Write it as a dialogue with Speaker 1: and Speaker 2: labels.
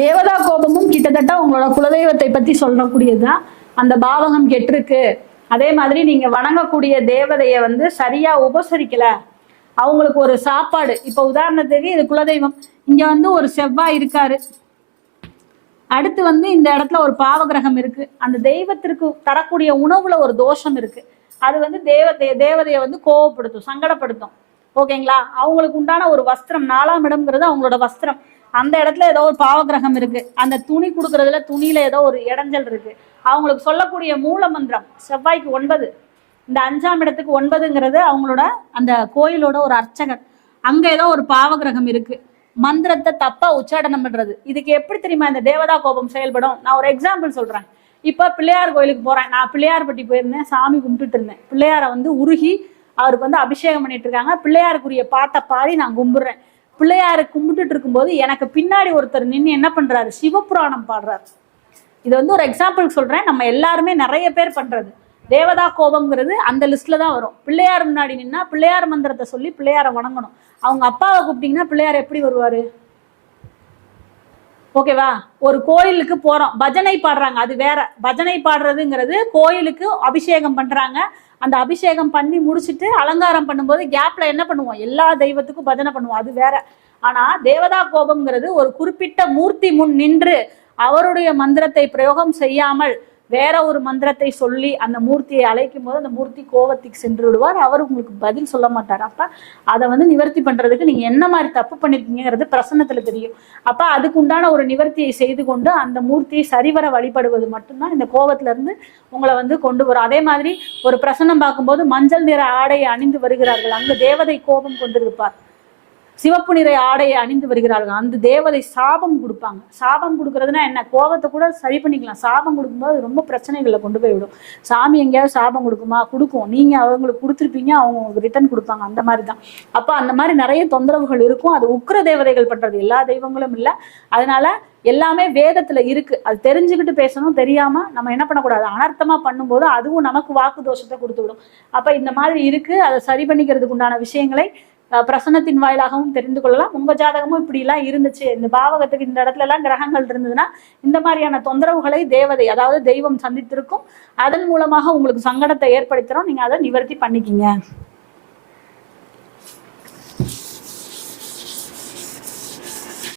Speaker 1: தேவதா கோபமும் கிட்டத்தட்ட உங்களோட குலதெய்வத்தை பத்தி சொல்லக்கூடியதுதான் அந்த பாவகம் கெட்டிருக்கு. அதே மாதிரி நீங்க வணங்கக்கூடிய தேவதைய வந்து சரியா உபசரிக்கல. அவங்களுக்கு ஒரு சாப்பாடு. இப்ப உதாரணத்துக்கு இது குலதெய்வம். இங்க வந்து ஒரு செவ்வாய் இருக்காரு. அடுத்து வந்து இந்த இடத்துல ஒரு பாவகிரகம் இருக்கு. அந்த தெய்வத்திற்கு தரக்கூடிய உணவுல ஒரு தோஷம் இருக்கு. அது வந்து தேவ தேவதையை வந்து கோவப்படுத்தும் சங்கடப்படுத்தும். ஓகேங்களா? அவங்களுக்கு உண்டான ஒரு வஸ்திரம் நாலாம் இடம்ங்கிறது அவங்களோட வஸ்திரம். அந்த இடத்துல ஏதோ ஒரு பாவகிரகம் இருக்கு. அந்த துணி கொடுக்கறதுல துணியில ஏதோ ஒரு இடைஞ்சல் இருக்கு. அவங்களுக்கு சொல்லக்கூடிய மூல மந்திரம் செவ்வாய்க்கு ஒன்பது. இந்த அஞ்சாம் இடத்துக்கு ஒன்பதுங்கிறது அவங்களோட அந்த கோயிலோட ஒரு அர்ச்சகர். அங்க ஏதோ ஒரு பாவகிரகம் இருக்கு. மந்திரத்தை தப்பா உச்சாடனம் பண்றது. இதுக்கு எப்படி தெரியுமா இந்த தேவதா கோபம் செயல்படும்? நான் ஒரு எக்ஸாம்பிள் சொல்றேன். இப்ப பிள்ளையார் கோயிலுக்கு போறேன். நான் பிள்ளையார்பட்டி போயிருந்தேன் சாமி கும்பிட்டுட்டு இருந்தேன். பிள்ளையாரை வந்து உருகி அவருக்கு வந்து அபிஷேகம் பண்ணிட்டு இருக்காங்க. பிள்ளையாருக்குரிய பாட்டை பாடி நான் கும்பிடுறேன். பிள்ளையாரை கும்பிட்டுட்டு இருக்கும்போது எனக்கு பின்னாடி ஒருத்தர் நின்று என்ன பண்ணுறாரு சிவபுராணம் பாடுறாரு. இது வந்து ஒரு எக்ஸாம்பிள் சொல்கிறேன் நம்ம எல்லாருமே நிறைய பேர் பண்ணுறது தேவதா கோபம்ங்கிறது அந்த லிஸ்ட்ல தான் வரும். பிள்ளையார் முன்னாடி நின்னா பிள்ளையார் மந்திரத்தை சொல்லி பிள்ளையாரை வணங்கணும். அவங்க அப்பாவை கூப்பிட்டீங்கன்னா பிள்ளையார் எப்படி வருவாரு? ஓகேவா ஒரு கோயிலுக்கு போறோம். பஜனை பாடுறாங்க. அது வேற. பஜனை பாடுறதுங்கிறது கோயிலுக்கு அபிஷேகம் பண்றாங்க. அந்த அபிஷேகம் பண்ணி முடிச்சுட்டு அலங்காரம் பண்ணும்போது கேப்ல என்ன பண்ணுவோம்? எல்லா தெய்வத்துக்கும் பஜனை பண்ணுவோம். அது வேற. ஆனா தேவதா கோபம்ங்கிறது ஒரு குறிப்பிட்ட மூர்த்தி முன் நின்று அவருடைய மந்திரத்தை பிரயோகம் செய்யாமல் வேற ஒரு மந்திரத்தை சொல்லி அந்த மூர்த்தியை அழைக்கும் போது அந்த மூர்த்தி கோவத்துக்கு சென்று விடுவார். அவர் உங்களுக்கு பதில் சொல்ல மாட்டார். அப்ப அதை வந்து நிவர்த்தி பண்றதுக்கு நீங்க என்ன மாதிரி தப்பு பண்ணிருக்கீங்கிறது பிரசன்னத்துல தெரியும். அப்ப அதுக்கு உண்டான ஒரு நிவர்த்தியை செய்து கொண்டு அந்த மூர்த்தியை சரிவர வழிபடுவது மட்டும்தான் இந்த கோவத்துல இருந்து உங்களை வந்து கொண்டு வரும். அதே மாதிரி ஒரு பிரசன்னம் பார்க்கும்போது மஞ்சள் நிற ஆடையை அணிந்து வருகிறார்கள். அங்கு தேவதை கோபம் கொண்டிருப்பார். சிவப்பு நிறை ஆடையை அணிந்து வருகிறார்கள். அந்த தேவதை சாபம் கொடுப்பாங்க. சாபம் கொடுக்கறதுனா என்ன? கோபத்தை கூட சரி பண்ணிக்கலாம். சாபம் கொடுக்கும்போது ரொம்ப பிரச்சனைகளை கொண்டு போய் விடும். சாமி எங்கேயாவது சாபம் கொடுக்குமா? கொடுக்கும். நீங்க அவங்களுக்கு கொடுத்துருப்பீங்க அவங்க உங்களுக்கு ரிட்டர்ன் கொடுப்பாங்க. அந்த மாதிரி தான் அப்போ அந்த மாதிரி நிறைய தொந்தரவுகள் இருக்கும். அது உக்கிர தேவதைகள் பண்றது. எல்லா தெய்வங்களும் இல்லை. அதனால எல்லாமே வேதத்துல இருக்கு. அது தெரிஞ்சுக்கிட்டு பேசணும். தெரியாம நம்ம என்ன பண்ணக்கூடாது? அனர்த்தமா பண்ணும்போது அதுவும் நமக்கு வாக்கு தோஷத்தை கொடுத்து விடும். அப்ப இந்த மாதிரி இருக்கு. அதை சரி பண்ணிக்கிறதுக்கு உண்டான விஷயங்களை பிரசனத்தின் பிரசன்னத்தின் வாயிலாகவும் தெரிந்து கொள்ளலாம். உங்க ஜாதகமும் இப்படி எல்லாம் இருந்துச்சு. இந்த பாவகத்துக்கு இந்த இடத்துல எல்லாம் கிரகங்கள் இருந்ததுன்னா இந்த மாதிரியான தொந்தரவுகளை தேவதை அதாவது தெய்வம் சந்தித்திருக்கும். அதன் மூலமாக உங்களுக்கு சங்கடத்தை ஏற்படுத்துறோம் நீங்க அதை நிவர்த்தி பண்ணிக்கிங்க.